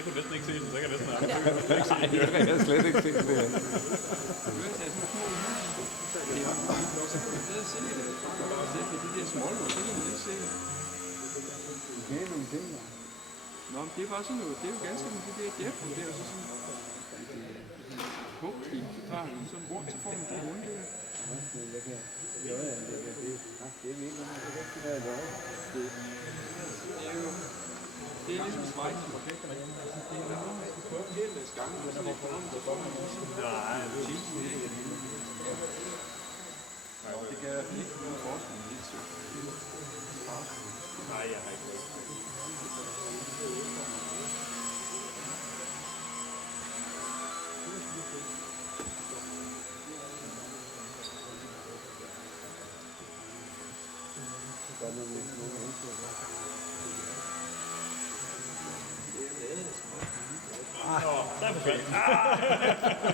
Jeg kunne næsten ikke se den, så jeg kan næsten Nej, det kan jeg slet ikke se det. Det er sikkert, at de der smålån, det kan man ikke se. Nå, men det er bare sådan noget, det er jo ganske med det der dæffer, det er jo så sådan hugkig, så tager han sådan rundt, så får man det rundt der. Det er ligesom Schweiz, hvor det er helt med skange, og så det får man også. Nej, det Det kan jeg ikke nogen forskning helt så. Nej, jeg har ikke noget. Der forsvandt.